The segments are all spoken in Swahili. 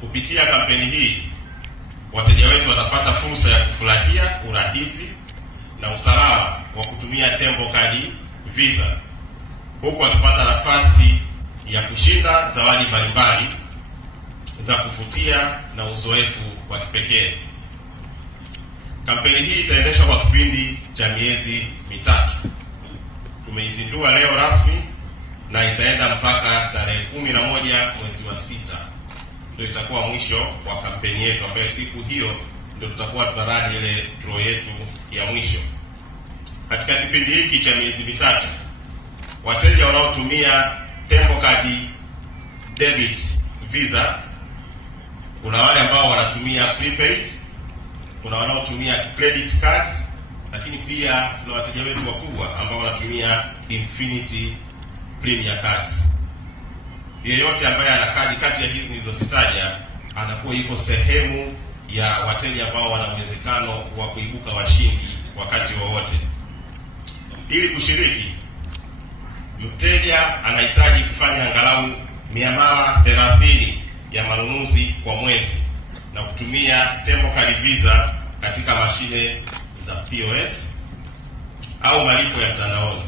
Kupitia kampeni hii, wateja wetu watapata fursa ya kufurahia urahisi na usalama wa kutumia Tembo Card Visa, huku wakipata nafasi ya kushinda zawadi mbalimbali za kuvutia na uzoefu wa kipekee. Kampeni hii itaendeshwa kwa kipindi cha miezi mitatu. Tumeizindua leo rasmi na itaenda mpaka tarehe 11 mwezi wa 6. Ndio itakuwa mwisho wa kampeni yetu, ambayo siku hiyo ndio tutakuwa tunaradi ile draw yetu ya mwisho. Katika kipindi hiki cha miezi mitatu, wateja wanaotumia Tembo Card Debit Visa, kuna wale ambao wanatumia prepaid, kuna wanaotumia credit card, lakini pia kuna wateja wetu wakubwa ambao wanatumia Infinity Premier Cards. Yeyote ambaye ana kadi kati ya hizi nilizozitaja anakuwa yuko sehemu ya wateja ambao wana uwezekano wa kuibuka washindi wakati wowote. Ili kushiriki, mteja anahitaji kufanya angalau miamala 30 ya manunuzi kwa mwezi na kutumia Tembo Card Visa katika mashine za POS au malipo ya mtandaoni.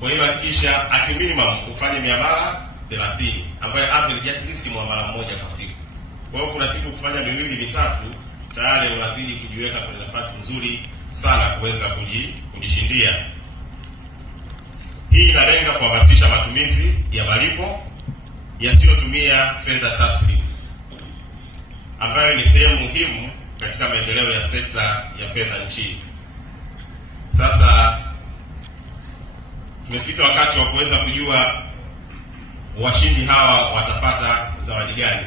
Kwa hiyo hakikisha at minimum ufanye miamala 30, ambayo average at least muamala mmoja kwa siku. Kwa hiyo kuna siku kufanya miwili mitatu, tayari unazidi kujiweka kwenye nafasi nzuri sana kuweza kujishindia. Hii inalenga kuhamasisha matumizi ya malipo yasiyotumia fedha taslimu, ambayo ni sehemu muhimu katika maendeleo ya sekta ya fedha nchini. Sasa tumefika wakati wa kuweza kujua washindi hawa watapata zawadi gani.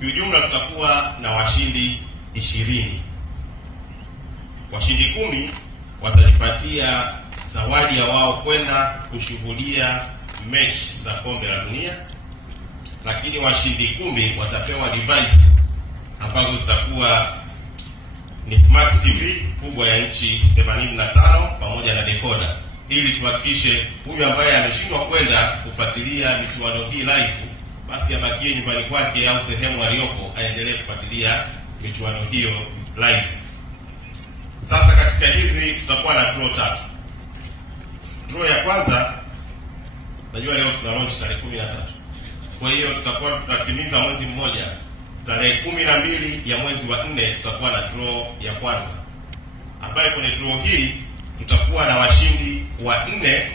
Kiujumla tutakuwa na washindi 20. Washindi 10 watajipatia zawadi ya wao kwenda kushuhudia mechi za kombe la dunia, lakini washindi 10 watapewa device ambazo zitakuwa ni Smart TV kubwa ya inchi 85 pamoja na decoder, ili tuhakikishe huyu ambaye ameshindwa kwenda kufuatilia michuano hii live, basi abakie nyumbani kwake au sehemu aliyopo aendelee kufuatilia michuano hiyo live. Sasa katika hizi tutakuwa na draw 3. Draw ya kwanza, najua leo tuna launch tarehe 13. Kwa hiyo tutakuwa tunatimiza mwezi mmoja. Tarehe 12 ya mwezi wa 4 tutakuwa na draw ya kwanza, ambayo kwenye draw hii tutakuwa na washindi wa 4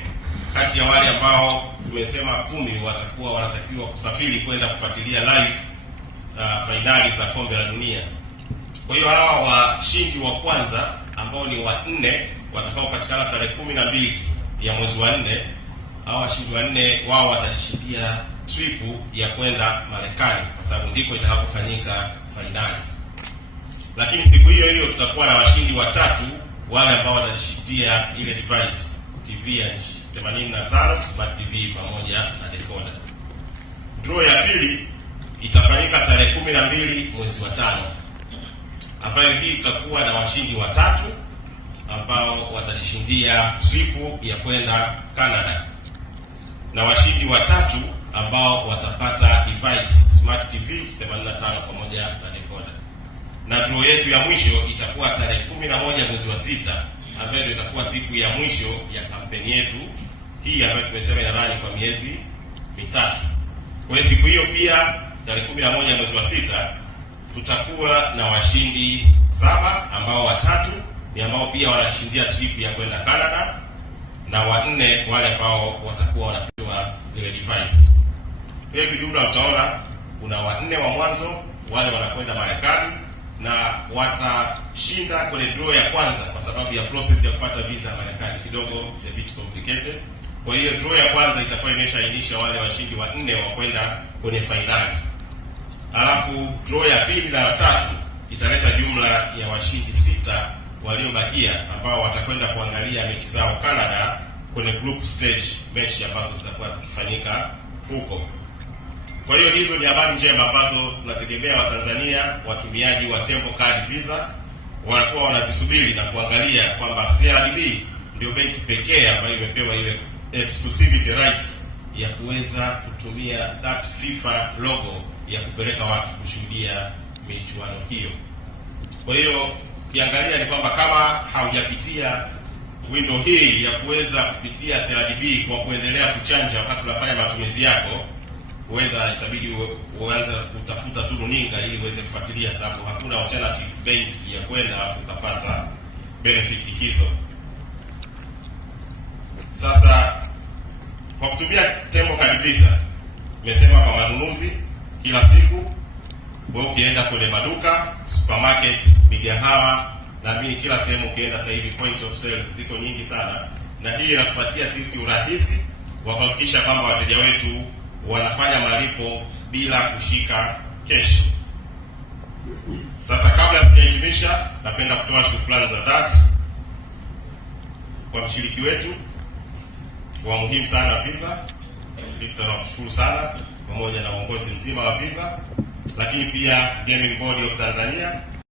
kati ya wale ambao tumesema 10 watakuwa wanatakiwa kusafiri kwenda kufuatilia live fainali za kombe la dunia. Kwa hiyo hawa washindi wa kwanza ambao ni wa 4 watakaopatikana tarehe 12 ya mwezi wa 4, hawa washindi wa 4 wao watajishindia trip ya kwenda Marekani, kwa sababu ndiko itakapofanyika fainali. Lakini siku hiyo hiyo tutakuwa na washindi watatu, wale ambao watajishindia ile device TV ya 85 Smart TV pamoja na decoder. Draw ya pili itafanyika tarehe 12 mwezi wa 5, ambayo hii tutakuwa na washindi watatu ambao watajishindia trip ya kwenda Canada, na washindi watatu ambao watapata device Smart TV 85 pamoja na decoder. Na draw yetu ya mwisho itakuwa tarehe 11 mwezi wa 6, ambayo itakuwa siku ya mwisho ya kampeni yetu hii ambayo tumesema inarani kwa miezi mitatu. Kwa hiyo siku hiyo pia tarehe 11 mwezi wa 6 tutakuwa na washindi 7, ambao watatu ni ambao pia wanashindia trip ya kwenda Canada, na wa 4 wale ambao watakuwa wanapewa zile device. Hivi jumla utaona kuna wa 4 wa mwanzo, wale wanakwenda Marekani na watashinda kwenye draw ya kwanza, kwa sababu ya process ya kupata visa ya Marekani kidogo is a bit complicated. Kwa hiyo draw ya kwanza itakuwa imeshaainisha wale washindi wa 4 wa kwenda kwenye finali. Alafu draw ya pili na ya tatu italeta jumla ya washindi 6 waliobakia, ambao watakwenda kuangalia mechi zao Canada kwenye group stage mechi ambazo zitakuwa zikifanyika huko. Kwa hiyo hizo ni habari njema ambazo tunategemea Watanzania watumiaji wa Tembo Card Visa wanakuwa wanazisubiri na kuangalia kwamba CRDB ndio benki pekee ambayo imepewa ile exclusivity rights ya kuweza kutumia that FIFA logo ya kupeleka watu kushuhudia michuano hiyo. Kwa hiyo ukiangalia ni kwamba kama haujapitia window hii ya kuweza kupitia CRDB kwa kuendelea kuchanja wakati unafanya matumizi yako, huenda itabidi uanze kutafuta tu runinga ili uweze kufuatilia, sababu hakuna alternative bank ya kwenda afu ukapata benefit hizo. Sasa kwa kutumia Tembo Card Visa, nimesema kwa manunuzi kila siku, wewe ukienda kwenye maduka, supermarket, migahawa, na mimi kila sehemu ukienda sasa hivi point of sale ziko nyingi sana, na hii inatupatia sisi urahisi wa kuhakikisha kwamba wateja wetu wanafanya malipo bila kushika cash. Sasa kabla sijahitimisha, napenda kutoa shukrani za dhati kwa mshiriki wetu wa muhimu sana wa Visa. Tunamshukuru sana pamoja na uongozi mzima wa Visa, lakini pia Gaming Board of Tanzania